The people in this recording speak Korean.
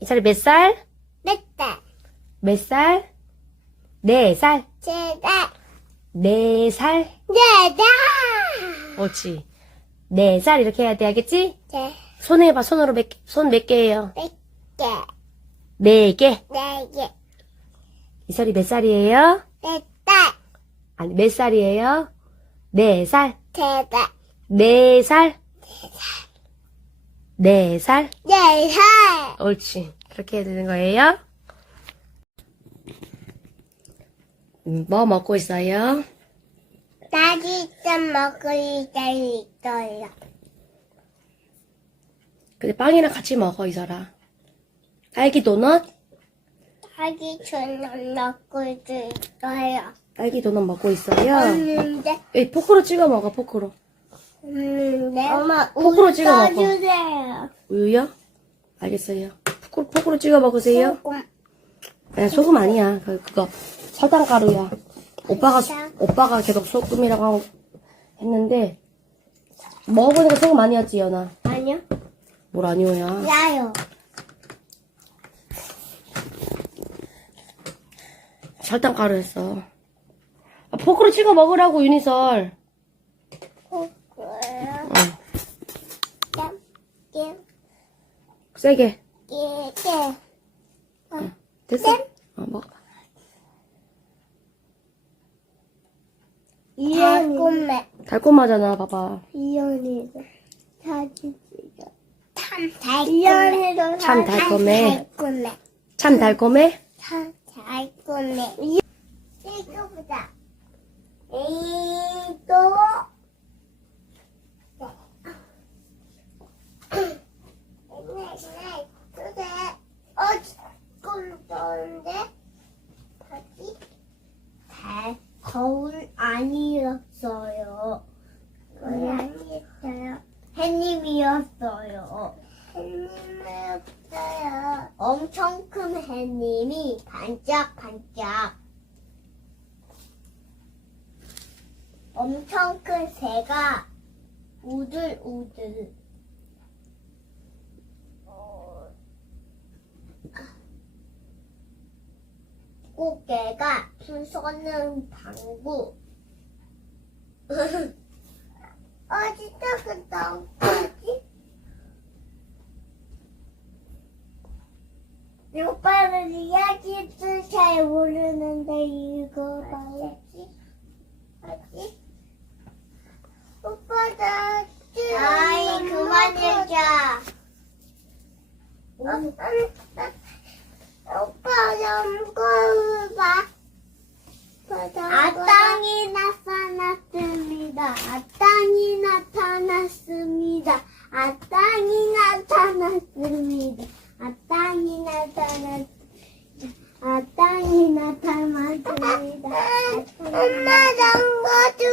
이사리 몇 살? 넷다, 몇 살? 네 살. 세다, 네 살. 네다. 옳지. 네 살 이렇게 해야 돼. 알겠지? 네, 손 해봐. 손으로 몇, 개- 손 몇 개예요? 네 개, 네 개. 네 개, 이설이 몇 살이에요? 넷다, 아니, 몇 살이에요? 네 살. 세다, 네 살. 네 살. 네 살. 옳지. 그렇게 해야 되는 거예요? 음, 뭐 먹고 있어요? 딸기 좀 먹을 때 있어요. 근데 빵이랑 같이 먹어, 이설아. 딸기 도넛? 딸기 좀 먹을 때 있어요. 딸기 도넛 먹고 있어요? 없는데, 이 포크로 찍어 먹어, 포크로. 없는데. 엄마, 포크로 우유 찍어 먹어. 떠주세요. 우유요? 알겠어요. 포크로, 포크로 찍어 먹으세요? 조금. 네, 소금 아니야. 그, 그거 설탕 가루야. 오빠가 설탕? 오빠가 계속 소금이라고 하고 했는데 먹어보니까 소금 아니었지 연아. 아니요. 뭘 아니오야. 야요. 설탕 가루였어. 아, 포크로 찍어 먹으라고 유니설. 세게. 예, 예. 됐어? 어, 먹어봐. 달콤해. 달콤하잖아. 봐봐. 이연이도 사진 찍어. 참 달콤해. 참 달콤해. 달콤해. 참 달콤해? 참 달콤해. 이거 보자. 이거. 옛날에 그래. 어, 조금 더운데. 다시. 달, 거울 아니었어요. 거울 아니었어요. 햇님이었어요. 햇님이었어요. 엄청 큰 햇님이 반짝반짝. 엄청 큰 새가 우들우들. 어, 꽃게가 쏘는 방구. 어디다 그 나오지? 오빠는 이야기도 잘 모르는데 이거 봐야지. 뭐지? 오빠 나 아이 그만해자. 오빠 좀 거울봐. 아땅이 나타났습니다. 아땅이 나타났습니다. 아땅이 나타났습니다. 아땅이 나타났습니다. 아땅이 나타났습니다. 엄마 장거 줄